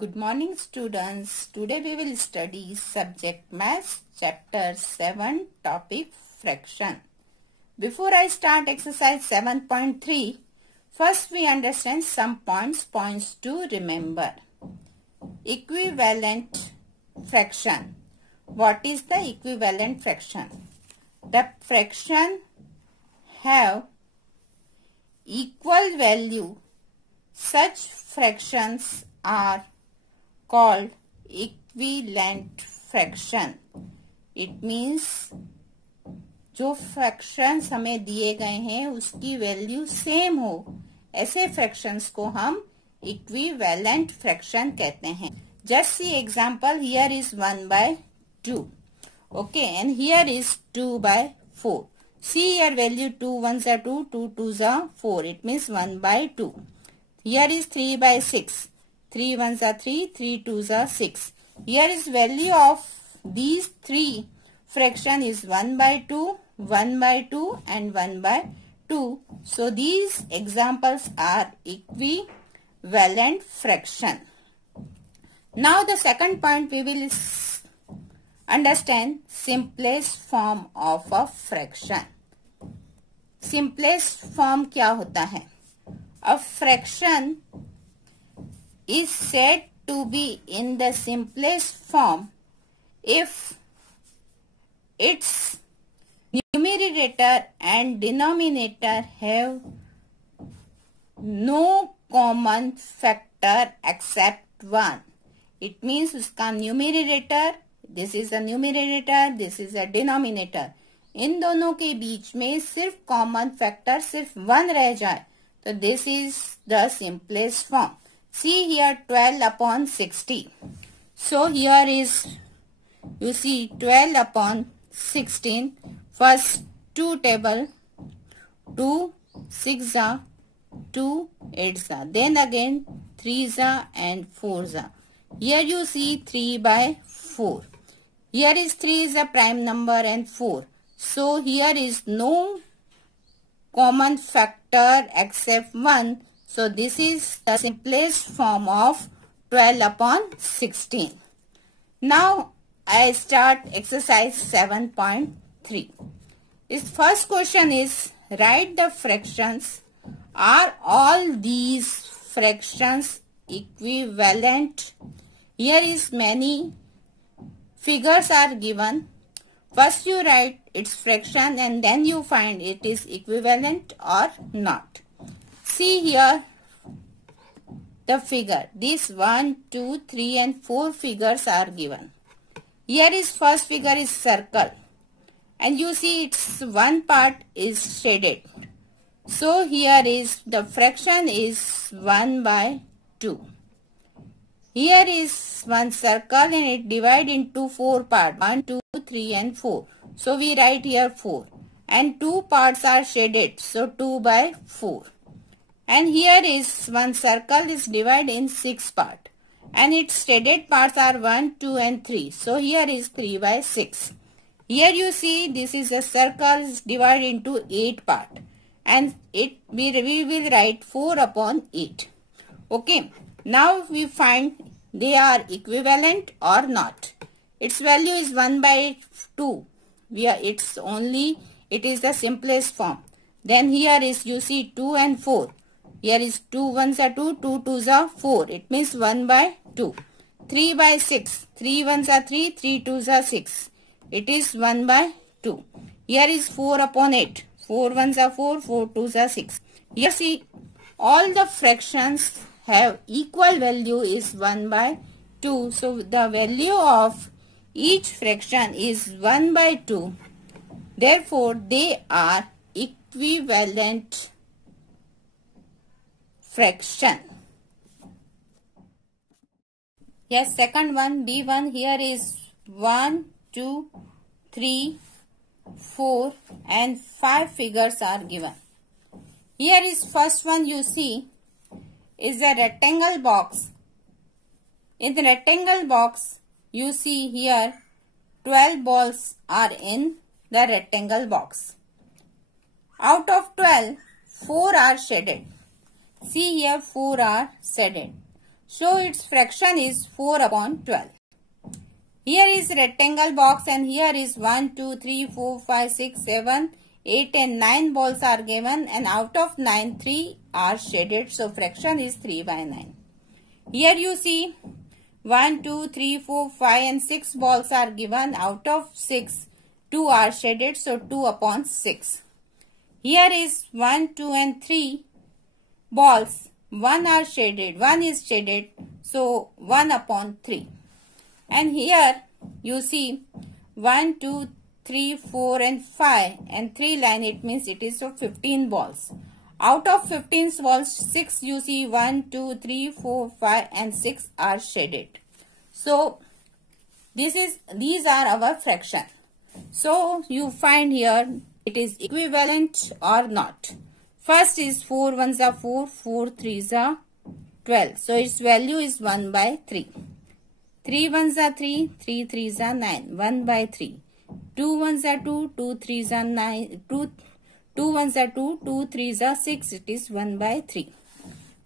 Good morning students. Today we will study subject maths chapter 7 topic fraction. Before I start exercise 7.3, first we understand some points to remember. Equivalent fraction. What is the equivalent fraction? The fraction have equal value. Such fractions are called equivalent fraction. It means जो fractions हमें दिए गए हैं उसकी value same हो, ऐसे fractions को हम इक्विवेलेंट फ्रैक्शन कहते हैं. Just see example, here is 1/2, okay, and here is 2/4. See here value 2 1s are 2, 2 2s are 4. It means 1/2. Here is 3/6. 3 1s are 3, 3 2s are 6. Here is value of these three fraction is 1/2, 1/2 and 1/2. So these examples are equivalent fraction. Now the second point we will understand simplest form of a fraction. Simplest form क्या होता है? A fraction is said to be in the simplest form if its numerator and denominator have no common factor except 1. It means उसका numerator, this is a numerator, this is a denominator. इन दोनों के बीच में सिर्फ common factor सिर्फ 1 रह जाए तो this is the simplest form. See here 12/60. So here is you see 12/16. First 2 table, 2 6s are 2 8s are, then again 3s are and 4s are. Here you see 3/4. Here is 3 is a prime number and 4. So here is no common factor except 1. So this is the simplest form of 12/16. Now I start exercise 7.3. This first question is write the fractions. Are all these fractions equivalent? Here is many figures are given. First you write its fraction and then you find it is equivalent or not. See here the figure. These 1, 2, 3 and 4 figures are given. Here is first figure is circle and you see its one part is shaded. So here is the fraction is 1/2. Here is one circle and it divided into 4 parts, 1, 2, 3 and 4. So we write here 4 and 2 parts are shaded, so 2/4. And here is one circle is divided in 6 parts and its shaded parts are 1, 2 and 3. So here is 3/6. Here you see this is a circle is divided into 8 parts and we will write 4/8. Okay. Now we find they are equivalent or not. Its value is 1/2. It is the simplest form. Then here is you see 2 and 4. Here is 2 1s are 2, 2 2s are 4. It means 1/2. 3/6. 3 1s are 3, 3 2s are 6. It is 1/2. Here is 4/8. 4 1s are 4, 4 2s are 6. Here see all the fractions have equal value is 1/2. So the value of each fraction is 1/2. Therefore they are equivalent fraction. Yes, second one B1. Here is 1, 2, 3, 4 and 5 figures are given. Here is first one you see is a rectangle box. In the rectangle box you see here 12 balls are in the rectangle box. Out of 12, 4 are shaded. See here 4 are shaded. So its fraction is 4 upon 12. Here is rectangle box and here is 1, 2, 3, 4, 5, 6, 7, 8 and 9 balls are given, and out of 9, 3 are shaded. So fraction is 3 by 9. Here you see 1, 2, 3, 4, 5 and 6 balls are given. Out of 6, 2 are shaded. So 2 upon 6. Here is 1, 2 and 3 balls. 1 are shaded. 1 is shaded. So 1 upon 3. And here you see 1, 2, 3, 4 and 5 and 3 line. It means it is of 15 balls. Out of 15 balls, 6 you see 1, 2, 3, 4, 5 and 6 are shaded. So these are our fraction. So you find here it is equivalent or not. First is 4 ones are 4, 4 threes are 12. So its value is 1 by 3. 3 ones are 3, 3 threes are 9, 1 by 3. 2 ones are 2, 2 threes are 9, 2 ones are 2, 2 threes are 6, it is 1 by 3.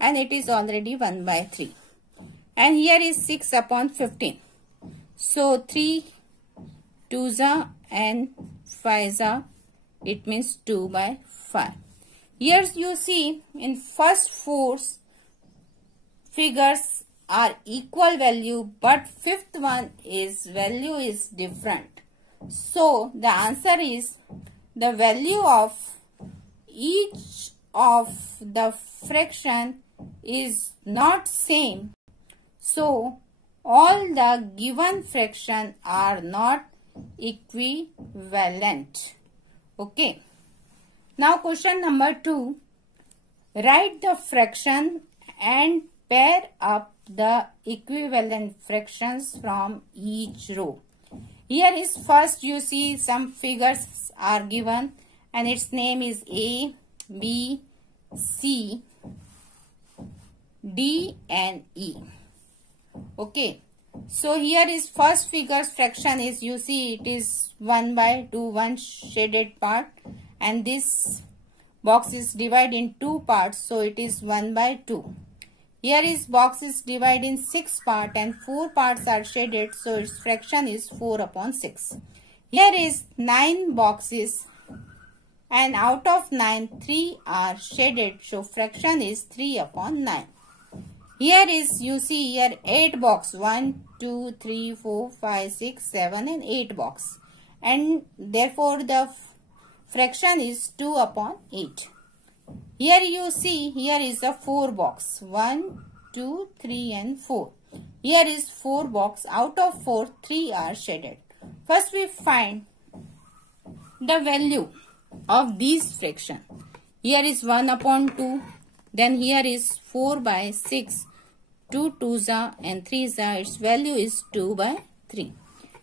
And it is already 1 by 3. And here is 6 upon 15. So 3 twos are and 5s are, it means 2 by 5. Here you see in first 4 figures are equal value, but fifth one is value is different. So the answer is the value of each of the fraction is not same. So all the given fraction are not equivalent. Okay. Now question number 2. Write the fraction and pair up the equivalent fractions from each row. Here is first you see some figures are given and its name is A, B, C, D and E. Okay. So here is first figure's fraction is, you see it is 1 by 2, one shaded part, and this box is divided in 2 parts, so it is 1 by 2. Here is box is divided in 6 parts and 4 parts are shaded, so its fraction is 4 upon 6. Here is 9 boxes and out of 9, 3 are shaded, so fraction is 3 upon 9. Here is, you see here 8 box, 1, 2, 3, 4, 5, 6, 7 and 8 box. And therefore the fraction is 2 upon 8. Here you see, here is a 4 box, 1, 2, 3 and 4. Here is 4 box, out of 4, 3 are shaded. First we find the value of these fraction. Here is 1 upon 2, then here is 4 by 6, 2 twos are and 3s are, its value is 2 by 3.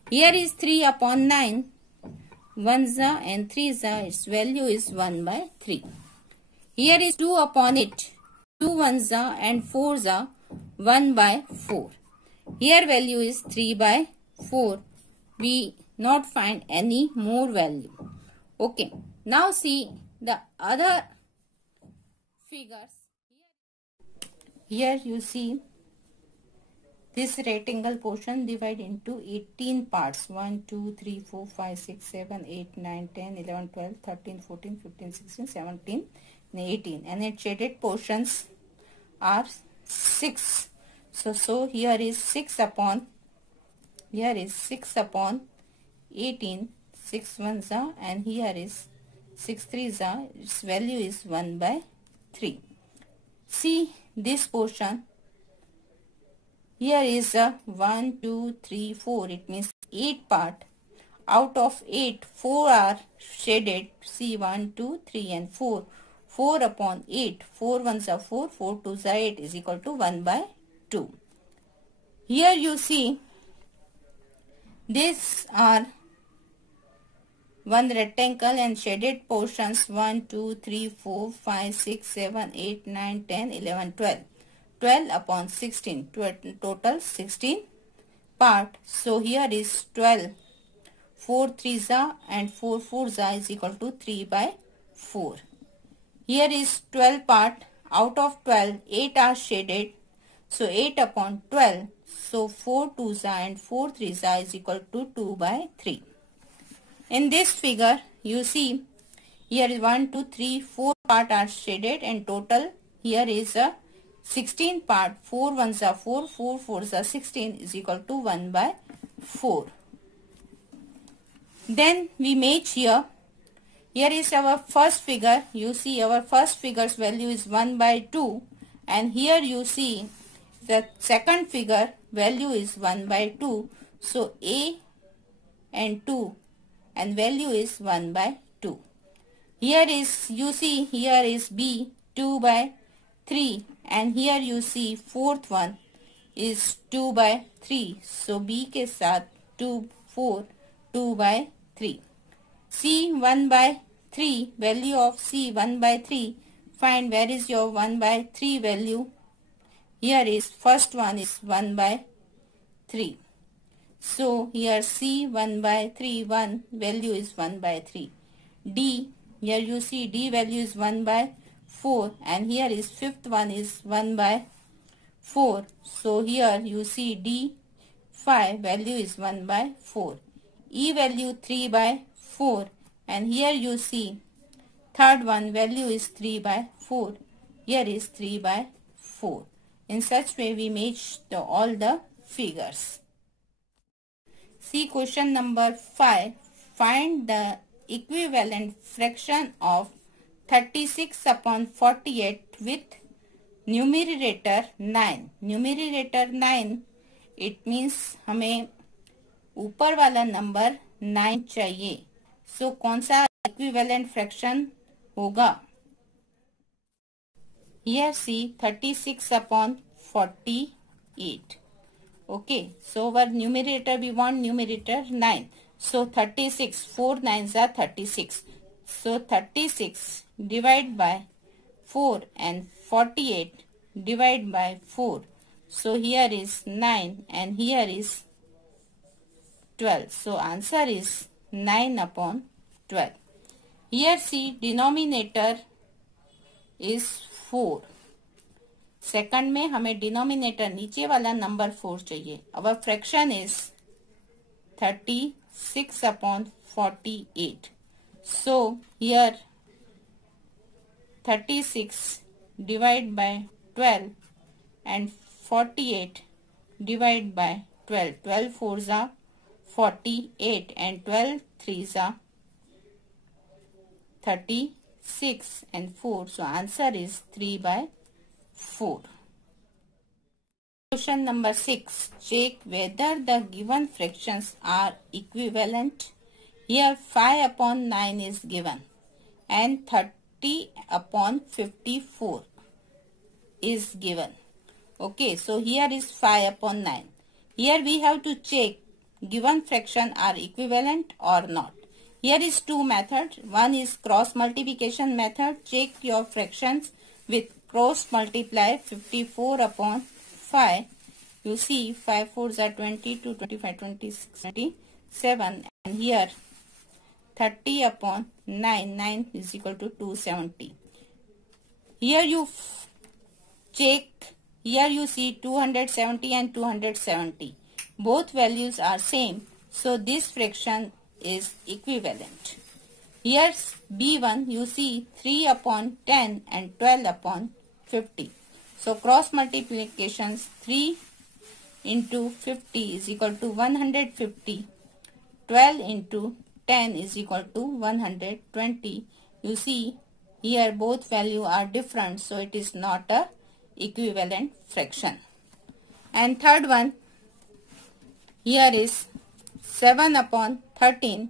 Here is 3 upon 9, 1s are and 3s are, its value is 1 by 3. Here is 2 upon 8, 2 1s are and 4s are, 1 by 4. Here value is 3 by 4. We not find any more value. Okay. Now see the other figures. Here you see this rectangle portion divided into 18 parts. 1, 2, 3, 4, 5, 6, 7, 8, 9, 10, 11, 12, 13, 14, 15, 16, 17, 18. And its shaded portions are 6. So here is 6 upon 18. 6 ones are and here is 6 threes are. Its value is 1 by 3. See this portion. Here is a 1, 2, 3, 4. It means 8 part. Out of 8, 4 are shaded. See 1, 2, 3 and 4. 4 upon 8. 4 ones are 4. 4 twos are 8 is equal to 1 by 2. Here you see these are one rectangle and shaded portions 1, 2, 3, 4, 5, 6, 7, 8, 9, 10, 11, 12. 12 upon 16. Total 16 part. So here is 12. 4 threes are and 4 fours are is equal to 3 by 4. Here is 12 part. Out of 12, 8 are shaded. So 8 upon 12. So 4 2s and 4 3s is equal to 2 by 3. In this figure, you see here is 1, 2, 3, 4 parts are shaded, and total here is a 16 part. 4 1s are 4, 4 4s are 16 is equal to 1 by 4. Then we match here. Here is our first figure. You see our first figure's value is 1 by 2, and here you see the second figure value is 1 by 2. So A and 2 and value is 1 by 2. Here is, you see here is B 2 by 3, and here you see fourth one is 2 by 3. So B के साथ 2 4 2 by 3. C 1 by 3, value of C 1 by 3. Find where is your 1 by 3 value. Here is first one is 1 by 3. So here C 1 by 3, 1 value is 1 by 3. D, here you see D value is 1 by 4, and here is fifth one is 1 by 4. So here you see D 5 value is 1 by 4. E value 3 by 4, and here you see third one value is 3 by 4. Here is 3 by 4. In such way we match all the figures. See question number 5. Find the equivalent fraction of 36 upon 48 with numerator 9. Numerator 9, it means हमें ऊपर वाला number 9 चाहिए. So कौन सा equivalent fraction होगा? Here see 36 upon 48. Okay, so our numerator, we want numerator 9. So 36, 4 9s are 36. So 36 divide by 4 and 48 divide by 4. So here is 9 and here is 12. So answer is 9 upon 12. Here see denominator is 4. Second में हमें denominator नीचे वाला number 4 चाहिए. अवर fraction is 36 upon 48. So here 36 divide by 12 and 48 divide by 12. 12 4s are 48 and 12 3s are 36 and 4. So answer is 3 by 4. Question number 6. Check whether the given fractions are equivalent. Here 5 upon 9 is given and 30 upon 54 is given. Okay, so here is 5 upon 9. Here we have to check given fraction are equivalent or not. Here is two methods. One is cross multiplication method. Check your fractions with cross multiply. 54 upon 5. You see 5 4s are 22, 25, 26, 27, and here 30 upon 9. 9 is equal to 270. Here you check. Here you see 270 and 270. Both values are same. So this fraction is equivalent. Here's B1. You see 3 upon 10 and 12 upon 50. So cross multiplications 3 into 50 is equal to 150. 12 into 10 is equal to 120. You see here both value are different, so it is not a equivalent fraction. And third one, here is 7 upon 13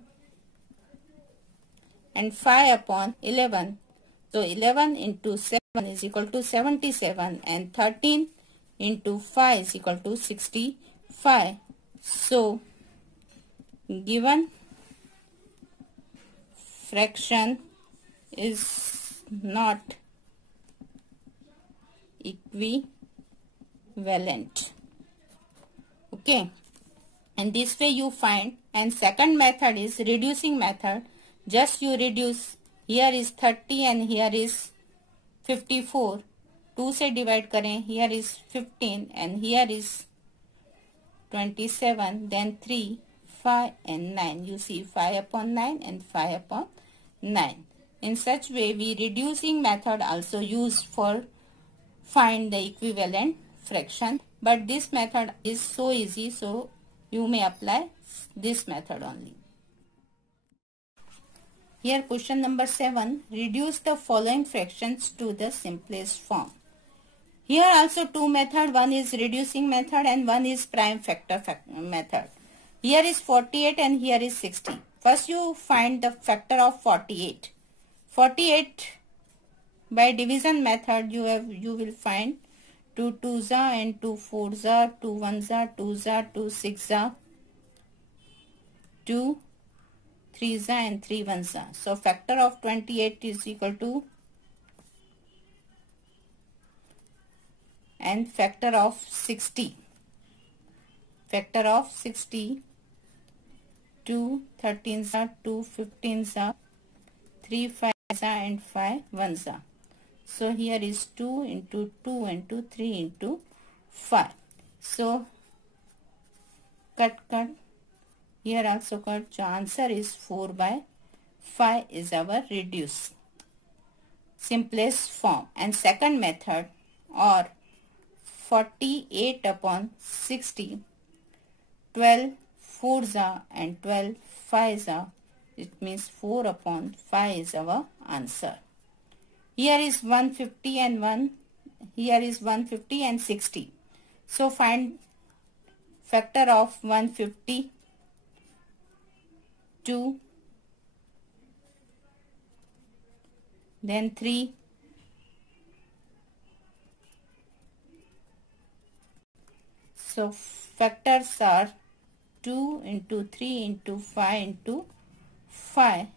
and 5 upon 11. So 11 into 7 is equal to 77 and 13 into 5 is equal to 65. So given fraction is not equivalent. Okay, and this way you find. And second method is reducing method. Just you reduce. Here is 30 and here is 54. 2 से divide करें, here is 15 and here is 27, then 3, 5 and 9. You see 5 upon 9 and 5 upon 9. In such way, we reducing method also used for find the equivalent fraction. But this method is so easy, so you may apply this method only. Here question number 7. Reduce the following fractions to the simplest form. Here also two method. One is reducing method and one is prime factor method. Here is 48 and here is 60. First you find the factor of 48. 48 by division method you will find 2 2s and 2 4s, 2 1s, 2s, 2 6s, 2 3s and 3 1s. So factor of 28 is equal to, and factor of 60. Factor of 60, 2 13s, 2 15s, 3 5s and 5 1s. So here is 2 into 2 into 3 into 5. So cut. Here also cut. So answer is 4 by 5 is our reduce simplest form. And second method, or 48 upon 60, 12 4s and 12 5s. It means 4 upon 5 is our answer. Here is 150 and here is 150 and 60. So find factor of 150, 2, then 3, so factors are 2 into 3 into 5 into 5,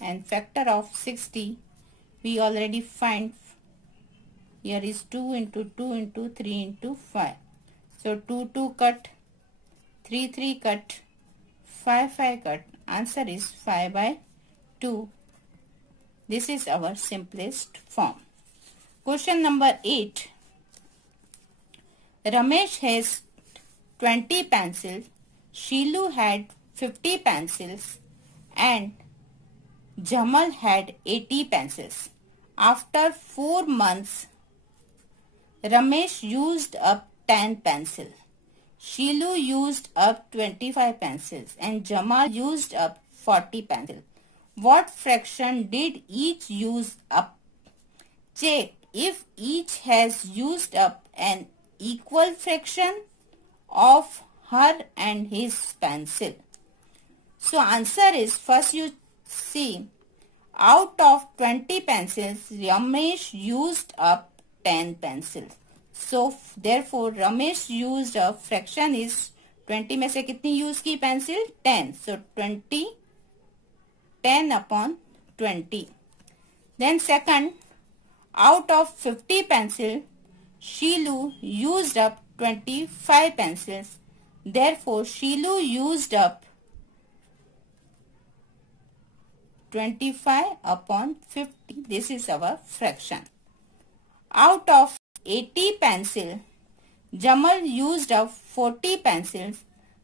and factor of 60 we already find. Here is 2 into 2 into 3 into 5. So 2 2 cut, 3 3 cut, 5 5 cut. Answer is 5 by 2. This is our simplest form. Question number 8. Ramesh has 20 pencils, Sheelu had 50 pencils and Jamal had 80 pencils. After 4 months, Ramesh used up 10 pencils. Sheelu used up 25 pencils and Jamal used up 40 pencils. What fraction did each use up? Check if each has used up an equal fraction of her and his pencil. So answer is, first you see, out of 20 pencils, Ramesh used up 10 pencils. So therefore Ramesh used a fraction is 20 में से कितनी use की pencil? 10. So 10 upon 20. Then second, out of 50 pencil, Sheelu used up 25 pencils. Therefore Sheelu used up 25 upon 50. This is our fraction. Out of 80 pencil, Jamal used up 40 pencils.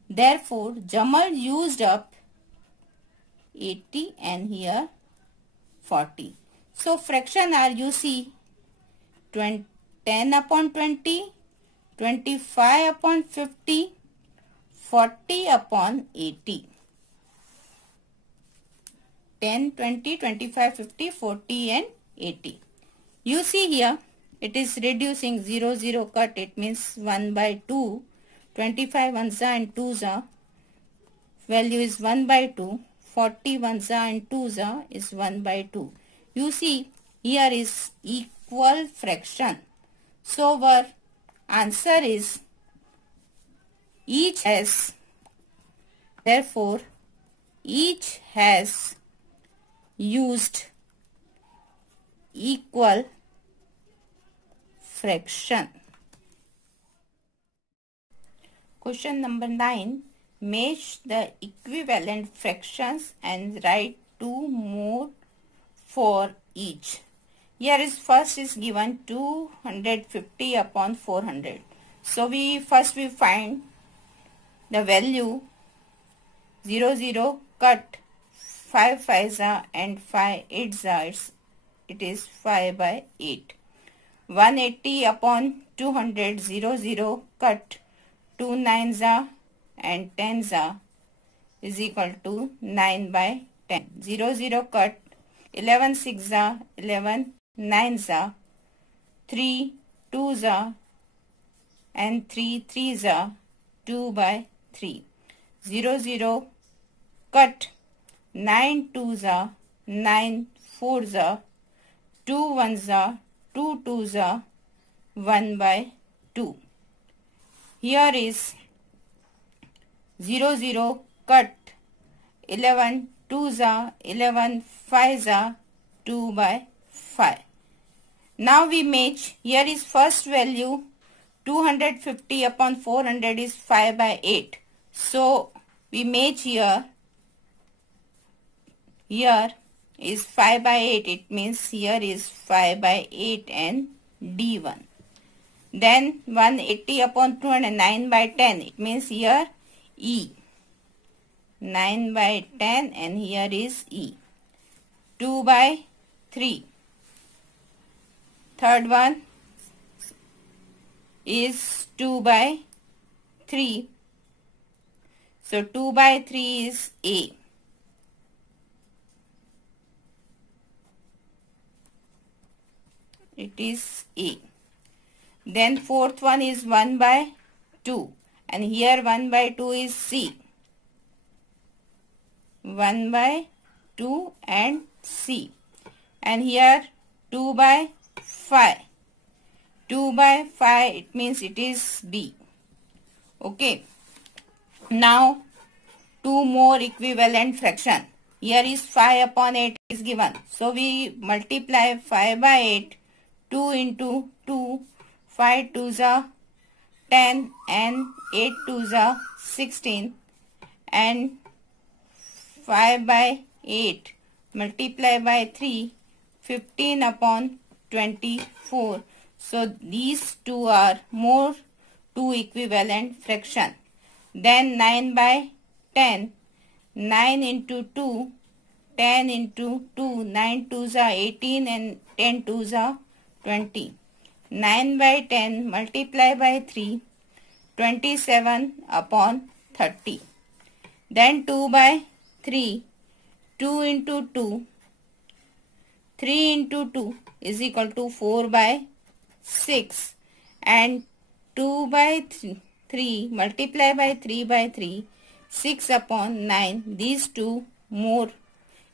Therefore Jamal used up 80 and here 40. So fraction are, you see, 10 upon 20, 25 upon 50, 40 upon 80. 10, 20, 25, 50, 40 and 80. You see here, it is reducing 0, 0 cut. It means 1 by 2. 25 1s and 2s. Value is 1 by 2. 40 1s and 2s is 1 by 2. You see, here is equal fraction. So our answer is each has, therefore each has used equal fraction. Question number 9. Match the equivalent fractions and write 2 more for each. Here is first is given 250 upon 400. So we find the value 0 0 cut 5 5s and 5 8s. It is 5 by 8. 180 upon 200 0 0 cut 2 9s and 10s is equal to 9 by 10. 0 0 cut 11 6s 11 9s, 3 2s and 3 3s, 2 by 3. 0 0 cut 9 2s, 9 4s, 2 1s, 2 2s, 1 by 2. Here is 0 0 cut 11 2s, 11 5s, 2 by 5. Now we match. Here is first value 250 upon 400 is 5 by 8. So we match here. Here is 5 by 8. It means here is 5 by 8 and D1. Then 180 upon 200 9 by 10. It means here E. 9 by 10 and here is E. 2 by 3. Third one is 2 by 3. So 2 by 3 is A. It is A. Then fourth one is 1 by 2. And here 1 by 2 is C. 1 by 2 and C. And here 2 by 5. 2 by 5, it means it is B. Okay. Now, two more equivalent fraction. Here is 5 upon 8 is given. So, we multiply 5 by 8. 2 into 2. 5 2s are 10 and 8 2s are 16. And 5 by 8 multiply by 3. 15 upon 24. So these two are more two equivalent fraction. Then 9 by 10. 9 into 2. 10 into 2. 9 2s are 18 and 10 2s are 20. 9 by 10 multiply by 3. 27 upon 30. Then 2 by 3. 2 into 2. 3 into 2 is equal to 4 by 6 and 2 by 3 multiply by 3 by 3 6 upon 9. These two more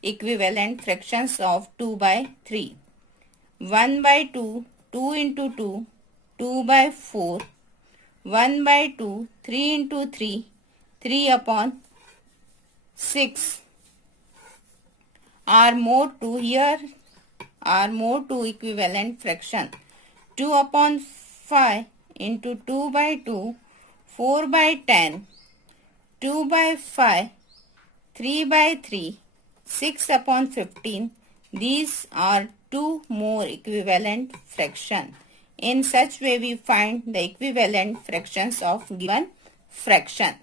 equivalent fractions of 2 by 3. 1 by 2 2 into 2 2 by 4 1 by 2 3 into 3 3 upon 6 are more 2. Here are more 2 equivalent fraction. 2 upon 5 into 2 by 2, 4 by 10, 2 by 5, 3 by 3, 6 upon 15. These are two more equivalent fraction. In such way we find the equivalent fractions of given fraction.